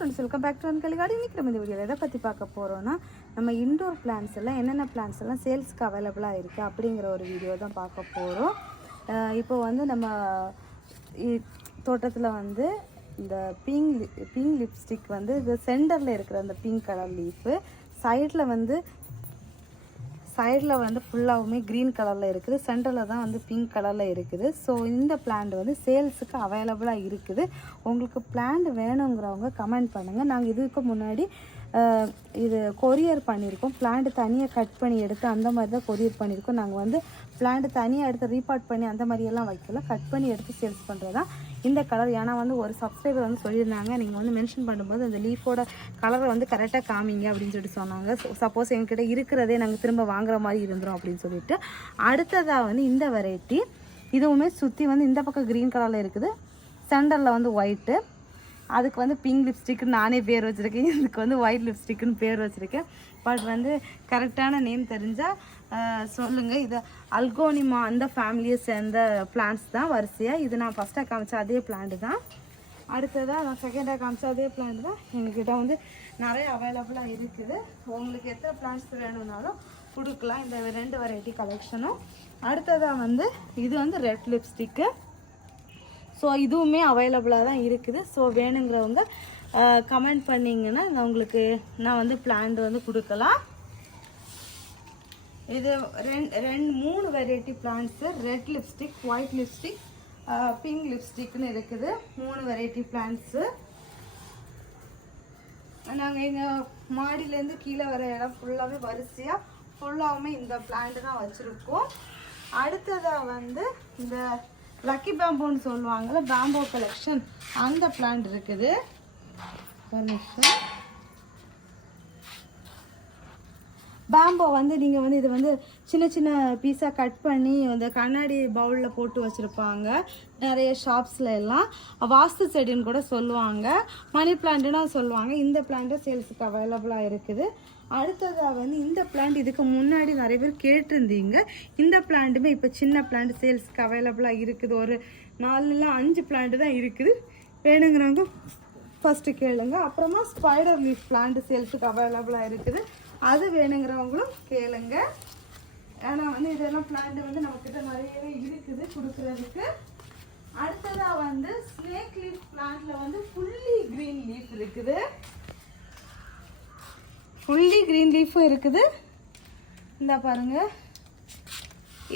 Friends, welcome back to அன்கலி garden. இன்றைக்கி நம்ம இந்த வீடியோவில் எதை பற்றி பார்க்க போகிறோன்னா, நம்ம இன்டோர் பிளான்ஸ் எல்லாம் என்னென்ன பிளான்ஸ் எல்லாம் சேல்ஸ்க்கு அவைலபிளாக இருக்குது அப்படிங்கிற ஒரு வீடியோ தான் பார்க்க போகிறோம். இப்போ வந்து நம்ம தோட்டத்தில் வந்து இந்த பிங்க் லிப்ஸ்டிக் வந்து இது சென்டரில் இருக்கிற அந்த பிங்க் கலர் லீஃபு, சைடில் வந்து ஃபுல்லாகவுமே க்ரீன் கலரில் இருக்குது, சென்டரில் தான் வந்து பிங்க் கலரில் இருக்குது. ஸோ இந்த பிளான்ட் வந்து சேல்ஸுக்கு அவைலபிளாக இருக்குது. உங்களுக்கு பிளான்ட் வேணுங்கிறவங்க கமெண்ட் பண்ணுங்கள். நாங்கள் இதுக்கு முன்னாடி இது கொரியர் பண்ணியிருக்கோம். பிளான்ட் தனியாக கட் பண்ணி எடுத்து அந்த மாதிரி தான் கொரியர் பண்ணியிருக்கோம். நாங்கள் வந்து பிளான்ட் தனியாக எடுத்து ரீபார்ட் பண்ணி அந்த மாதிரியெல்லாம் வைக்கல, கட் பண்ணி எடுத்து சேல்ஸ் பண்ணுறது தான் இந்த கலர். ஏன்னா வந்து ஒரு சப்ஸ்கிரைபர் வந்து சொல்லியிருந்தாங்க, நீங்கள் வந்து மென்ஷன் பண்ணும்போது அந்த லீஃபோட கலரை வந்து கரெக்டாக காமிங்க அப்படின்னு சொல்லிட்டு சொன்னாங்க. சப்போஸ் எங்ககிட்ட இருக்கிறதே நாங்கள் திரும்ப வாங்குற மாதிரி இருந்துடும் அப்படின்னு சொல்லிட்டு. அடுத்ததாக வந்து இந்த வெரைட்டி இதுவுமே சுற்றி வந்து இந்த பக்கம் க்ரீன் கலரில் இருக்குது, சென்டரில் வந்து ஒயிட்டு, அதுக்கு வந்து பிங்க் லிப்ஸ்டிக்னு நானே பேர் வச்சுருக்கேன், இதுக்கு வந்து ஒயிட் லிப்ஸ்டிக்னு பேர் வச்சுருக்கேன். பட் வந்து கரெக்டான நேம் தெரிஞ்சால் சொல்லுங்கள். இது அல்கோனிமா அந்த ஃபேமிலியை சேர்ந்த பிளான்ட்ஸ் தான் வரிசையாக. இது நான் ஃபஸ்ட்டாக காமிச்ச அதே பிளான்ட் தான். அடுத்ததாக நான் செகண்டாக காமிச்ச அதே பிளான்ட் தான் எங்ககிட்ட வந்து நிறைய அவைலபிளாக இருக்குது. உங்களுக்கு எத்தனை பிளான்ட்ஸ் வேணும்னாலும் கொடுக்கலாம், இந்த 2 வெரைட்டி கலெக்ஷனும். அடுத்ததாக வந்து இது வந்து ரெட் லிப்ஸ்டிக்கு. ஸோ இதுவுமே அவைலபிளாக தான் இருக்குது. ஸோ வேணுங்கிறவங்க கமெண்ட் பண்ணிங்கன்னா நான் வந்து பிளான்ட் வந்து கொடுக்கலாம். இது 3 variety plants, red lipstick, white lipstick, pink லிப்ஸ்டிக்னு இருக்குது. 3 வெரைட்டி பிளான்ட்ஸு. நாங்கள் எங்கள் மாடியிலேருந்து கீழே வர இடம் ஃபுல்லாகவே வரிசையாக ஃபுல்லாகவுமே இந்த பிளான்ட் தான் வச்சுருக்கோம். அடுத்ததாக வந்து இந்த லக்கி பேம்போன்னு சொல்லுவாங்கள்ல, பேம்போ கலெக்ஷன், அந்த பிளான்ட் இருக்குது. ஒரு நிமிஷம். பேம்போ வந்து நீங்கள் வந்து இது வந்து சின்ன சின்ன பீஸாக கட் பண்ணி அந்த கண்ணாடி பவுலில் போட்டு வச்சுருப்பாங்க நிறைய ஷாப்ஸில் எல்லாம். வாஸ்து செடின்னு கூட சொல்லுவாங்க, மணி பிளான்ட்டுன்னா சொல்லுவாங்க. இந்த பிளான்ட்டு சேல்ஸுக்கு அவைலபிளாக இருக்குது. அடுத்ததாக வந்து இந்த பிளான்ட் இதுக்கு முன்னாடி நிறைய பேர் கேட்டிருந்தீங்க. இந்த பிளான்ட்டுமே இப்போ சின்ன பிளான்ட் சேல்ஸுக்கு அவைலபிளாக இருக்குது. ஒரு 4-5 பிளான்ட்டு தான் இருக்குது. வேணுங்கிறவங்க ஃபஸ்ட்டு கேளுங்க. அப்புறமா ஸ்பைடர் லீஃப் பிளான்ட் சேல்ஸுக்கு அவைலபிளாக இருக்குது, அது வேணுங்கிறவங்களும் கேளுங்க. ஏன்னா வந்து இதெல்லாம் பிளான்ட் வந்து நம்மக்கிட்ட நிறையவே இருக்குது கொடுக்குறதுக்கு. அடுத்ததாக வந்து ஸ்னேக் லீஃப் பிளான்ட்டில் வந்து ஃபுல்லி க்ரீன் லீஃப் இருக்குது, ஃபுல்லி க்ரீன் லீஃபும் இருக்குது. இந்த பாருங்கள்,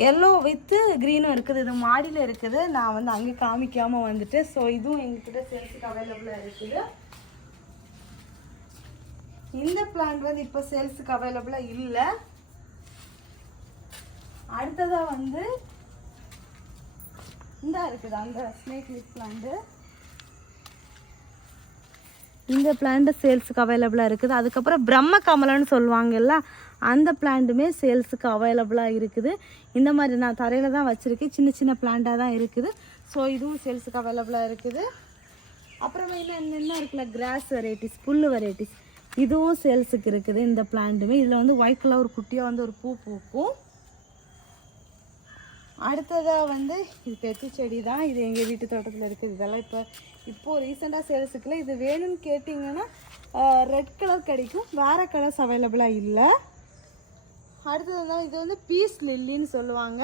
எல்லோ வித்து க்ரீனும் இருக்குது. இது மாடியில் இருக்குது, நான் வந்து அங்கே காமிக்காமல் வந்துட்டு. ஸோ இதுவும் எங்ககிட்ட சேல்ஸுக்கு அவைலபிளாக இருக்குது. இந்த பிளான்ட் வந்து இப்போ சேல்ஸுக்கு அவைலபிளாக இல்லை. அடுத்ததாக வந்து இந்த இருக்குது அந்த ஸ்னேக் லீஃப் பிளான்ட்டு. இந்த பிளான்ட் சேல்ஸுக்கு அவைலபிளாக இருக்குது. அதுக்கப்புறம் பிரம்ம கமலன்னு சொல்லுவாங்கல்ல, அந்த பிளான்ட்டுமே சேல்ஸுக்கு அவைலபிளாக இருக்குது. இந்த மாதிரி நான் தரையில் தான் வச்சுருக்கேன், சின்ன சின்ன பிளான்ட்டாக தான் இருக்குது. ஸோ இதுவும் சேல்ஸுக்கு அவைலபிளாக இருக்குது. அப்புறமா என்ன இருக்குல்ல, கிராஸ் வெரைட்டிஸ், புல் வெரைட்டிஸ், இதுவும் சேல்ஸுக்கு இருக்குது. இந்த பிளான்ட்டுமே இதில் வந்து ஒயிட் கலர் ஒரு குட்டியாக வந்து ஒரு பூ பூக்கும். அடுத்ததாக வந்து இது பெத்து செடி தான், இது எங்கள் வீட்டு தோட்டத்தில் இருக்குது. இதெல்லாம் இப்போது ரீசெண்டாக சேல்ஸுக்குள்ள. இது வேணும்னு கேட்டிங்கன்னா ரெட் கலர் கிடைக்கும், வேறு கலர்ஸ் அவைலபிளாக இல்லை. அடுத்தது இது வந்து பீஸ் லில்லின்னு சொல்லுவாங்க,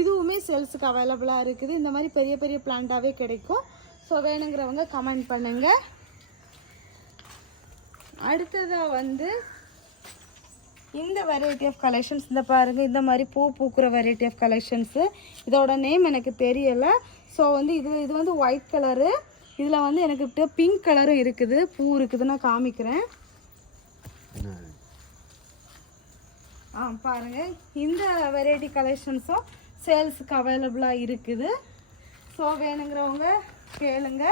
இதுவுமே சேல்ஸுக்கு அவைலபிளாக இருக்குது. இந்த மாதிரி பெரிய பெரிய பிளான்ட்டாகவே கிடைக்கும். ஸோ வேணுங்கிறவங்க கமெண்ட் பண்ணுங்கள். அடுத்ததாக வந்து இந்த வெரைட்டி ஆஃப் கலெக்ஷன்ஸ், இந்த பாருங்கள், இந்த மாதிரி பூ பூக்கிற வெரைட்டி ஆஃப் கலெக்ஷன்ஸு. இதோட நேம் எனக்கு தெரியலை. ஸோ வந்து இது வந்து ஒயிட் கலரு, இதில் வந்து எனக்கு பிங்க் கலரும் இருக்குது, பூ இருக்குது, நான் காமிக்கிறேன். பாருங்கள், இந்த வெரைட்டி கலெக்ஷன்ஸும் சேல்ஸுக்கு அவைலபிளாக இருக்குது. ஸோ வேணுங்கிறவங்க கேளுங்க.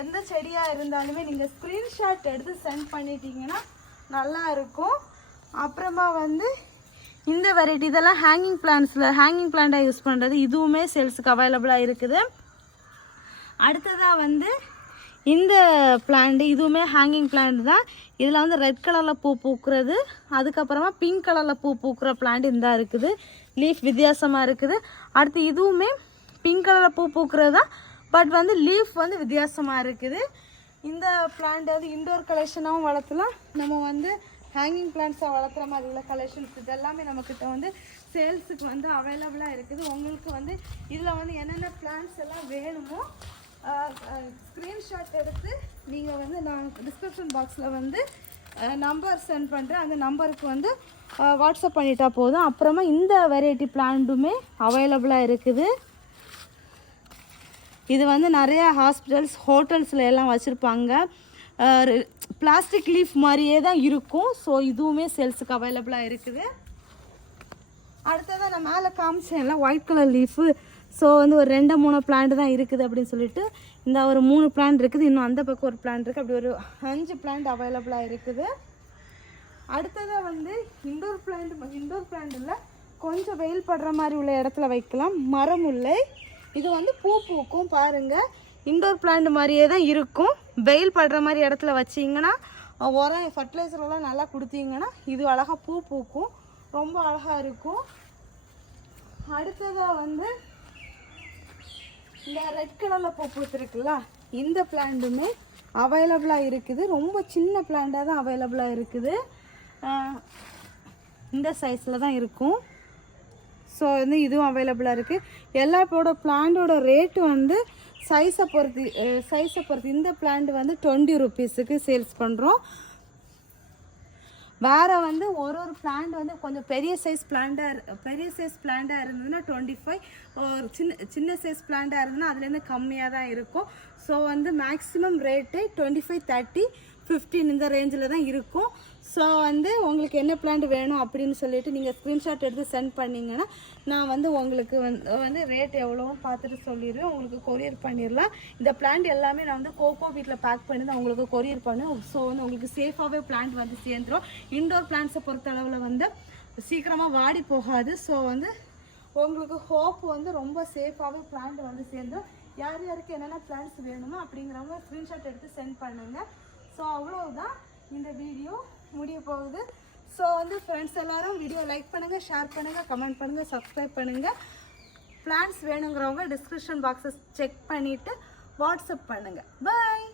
எந்த செடியாக இருந்தாலுமே நீங்கள் ஸ்க்ரீன்ஷாட் எடுத்து சென்ட் பண்ணிட்டீங்கன்னா நல்லா இருக்கும். அப்புறமா வந்து இந்த வெரைட்டி இதெல்லாம் ஹேங்கிங் பிளான்ட்டாக யூஸ் பண்ணுறது, இதுவுமே சேல்ஸுக்கு அவைலபிளாக இருக்குது. அடுத்ததாக வந்து இந்த பிளான்ட், இதுவுமே ஹேங்கிங் பிளான்ட் தான். இதில் வந்து ரெட் கலரில் பூ பூக்குறது, அதுக்கப்புறமா பிங்க் கலரில் பூ பூக்கிற பிளான்ட் இந்த இருக்குது. லீஃப் வித்தியாசமாக இருக்குது. அடுத்து இதுவுமே பிங்க் கலரில் பூ பூக்குறது தான், பட் வந்து லீஃப் வந்து வித்தியாசமாக இருக்குது. இந்த பிளான்ட் வந்து இண்டோர் கலெக்ஷனாகவும் வளர்த்தலாம், நம்ம வந்து ஹேங்கிங் பிளான்ட்ஸாக வளர்க்குற மாதிரி உள்ள கலெக்ஷன்ஸ் இதெல்லாமே நம்மக்கிட்ட வந்து சேல்ஸுக்கு வந்து அவைலபிளாக இருக்குது. உங்களுக்கு வந்து இதில் வந்து என்னென்ன பிளான்ட்ஸ் எல்லாம் வேணுமோ ஸ்க்ரீன்ஷாட் எடுத்து நீங்கள் வந்து நான் டிஸ்கிரிப்ஷன் பாக்ஸில் வந்து நம்பர் சென்ட் பண்ணுறேன். அந்த நம்பருக்கு வந்து வாட்ஸ்அப் பண்ணிட்டா போதும். அப்புறமா இந்த வெரைட்டி பிளான்ட்டுமே அவைலபிளாக இருக்குது. இது வந்து நிறைய ஹாஸ்பிட்டல்ஸ் ஹோட்டல்ஸில் எல்லாம் வச்சுருப்பாங்க. பிளாஸ்டிக் லீஃப் மாதிரியே தான் இருக்கும். ஸோ இதுவுமே சேல்ஸுக்கு அவைலபிளாக இருக்குது. அடுத்ததான் நான் மேலே காமிச்சேன்ல ஒயிட் கலர் லீஃபு. ஸோ வந்து ஒரு 2-3 பிளான்ட் தான் இருக்குது அப்படின்னு சொல்லிட்டு இந்த ஒரு 3 பிளான்ட் இருக்குது. இன்னும் அந்த பக்கம் ஒரு பிளான்ட் இருக்குது. அப்படி ஒரு 5 பிளான்ட் அவைலபிளாக இருக்குது. அடுத்ததாக வந்து இண்டோர் பிளான்ட் இல்லை, கொஞ்சம் வெயில் படுற மாதிரி உள்ள இடத்துல வைக்கலாம். மரம் முல்லை, இது வந்து பூ பூக்கும் பாருங்கள். இண்டோர் பிளான்ட் மாதிரியே தான் இருக்கும். வெயில் படுற மாதிரி இடத்துல வச்சிங்கன்னா உரம் ஃபர்டிலைசரெல்லாம் நல்லா கொடுத்தீங்கன்னா இது அழகாக பூ பூக்கும், ரொம்ப அழகாக இருக்கும். அடுத்ததாக வந்து இந்த ரெட் கலரில் பூ பூத்துருக்குல்ல, இந்த பிளான்ட்டுமே அவைலபிளாக இருக்குது. ரொம்ப சின்ன பிளான்ட்டாக தான் அவைலபிளாக இருக்குது. இந்த சைஸில் தான் இருக்கும். ஸோ வந்து இதுவும் அவைலபிளாக இருக்குது. எல்லாத்தோட பிளான்ட்டோட ரேட்டு வந்து சைஸை பொறுத்து இந்த பிளான்ட் வந்து 20 ருபீஸுக்கு சேல்ஸ் பண்ணுறோம். வேறு வந்து ஒரு பிளான்ட் வந்து கொஞ்சம் பெரிய சைஸ் பிளான்ட்டாக இருந்ததுன்னா 25, ஒரு சின்ன சைஸ் பிளான்ட்டாக இருந்ததுன்னா அதுலேருந்து கம்மியாக தான் இருக்கும். ஸோ வந்து மேக்ஸிமம் ரேட்டு 25, 30, 15 இந்த ரேஞ்சில் தான் இருக்கும். ஸோ வந்து உங்களுக்கு என்ன பிளான்ட் வேணும் அப்படின்னு சொல்லிட்டு நீங்கள் ஸ்க்ரீன்ஷாட் எடுத்து சென்ட் பண்ணிங்கன்னா நான் வந்து உங்களுக்கு வந்து ரேட் எவ்வளோன்னு பார்த்துட்டு சொல்லிடுவேன். உங்களுக்கு கொரியர் பண்ணிடலாம். இந்த பிளான்ட் எல்லாமே நான் வந்து கோகோ வீட்டில் பேக் பண்ணி தான் உங்களுக்கு கொரியர் பண்ணுவேன். ஸோ வந்து உங்களுக்கு சேஃபாகவே பிளான்ட் வந்து சேர்ந்துடும். இண்டோர் பிளான்ட்ஸை பொறுத்த அளவில் வந்து சீக்கிரமாக வாடி போகாது. ஸோ வந்து உங்களுக்கு ஹோப் வந்து ரொம்ப சேஃபாகவே பிளான்ட் வந்து சேர்ந்துடும். யார் யாருக்கு என்னென்ன பிளான்ட்ஸ் வேணுமோ அப்படிங்கிறவங்க ஸ்க்ரீன்ஷாட் எடுத்து சென்ட் பண்ணுங்கள். ஸோ அவ்வளோதான், இந்த வீடியோ முடிய போகுது. ஸோ வந்து ஃப்ரெண்ட்ஸ் எல்லோரும் வீடியோ லைக் பண்ணுங்கள், ஷேர் பண்ணுங்கள், கமெண்ட் பண்ணுங்கள், சப்ஸ்கிரைப் பண்ணுங்கள். பிளான்ஸ் வேணுங்கிறவங்க டிஸ்கிரிப்ஷன் பாக்ஸஸ் செக் பண்ணிவிட்டு வாட்ஸ்அப் பண்ணுங்கள். பாய்.